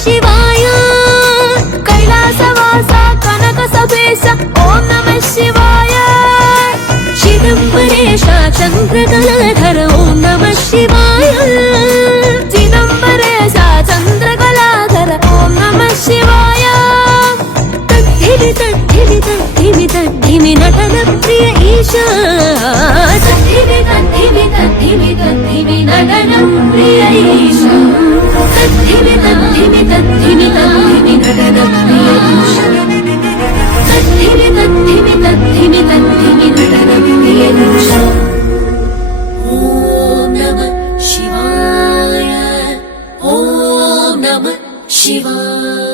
ಶಿವಾಯ ಕೈಲಾಸವಾಸ ಕನಕ ಸಬೇಸ ಓಂ ನಮಃ ಶಿವಾಯ ಚಿದಂಬರೇಶ ಚಂದ್ರಕಲಾಧರ ಓಂ ನಮಃ ಶಿವಾಯ ಚಿದಂಬರೇಶ ಚಂದ್ರಕಲಾಧರ ಓಂ ನಮಃ ಶಿವಾಯ ತದ್ಧಿಮಿ ತದ್ಧಿಮಿ ತದ್ಧಿಮಿ ತದ್ಧಿಮಿ ನಟನ ಪ್ರಿಯ ಈಶ ತದ್ಧಿಮಿ ತದ್ಧಿಮಿ ತದ್ಧಿಮಿ ತದ್ಧಿಮಿ ನಟನ ಪ್ರಿಯ ಈಶ ತದ್ಧಿಮಿ ತದ್ಧಿಮಿ ತದ್ಧಿಮಿ ತದ್ಧಿಮಿ ನಟನ ಪ್ರಿಯ ಈಶ ತದ್ಧಿಮಿ ತದ್ಧಿಮಿ ತದ್ಧಿಮಿ ತದ್ಧಿಮಿ ನಟನ ಪ್ರಿಯ ಈಶ ಓಂ ನಮಃ ಶಿವಾಯ ಓಂ ನಮಃ ಶಿವಾಯ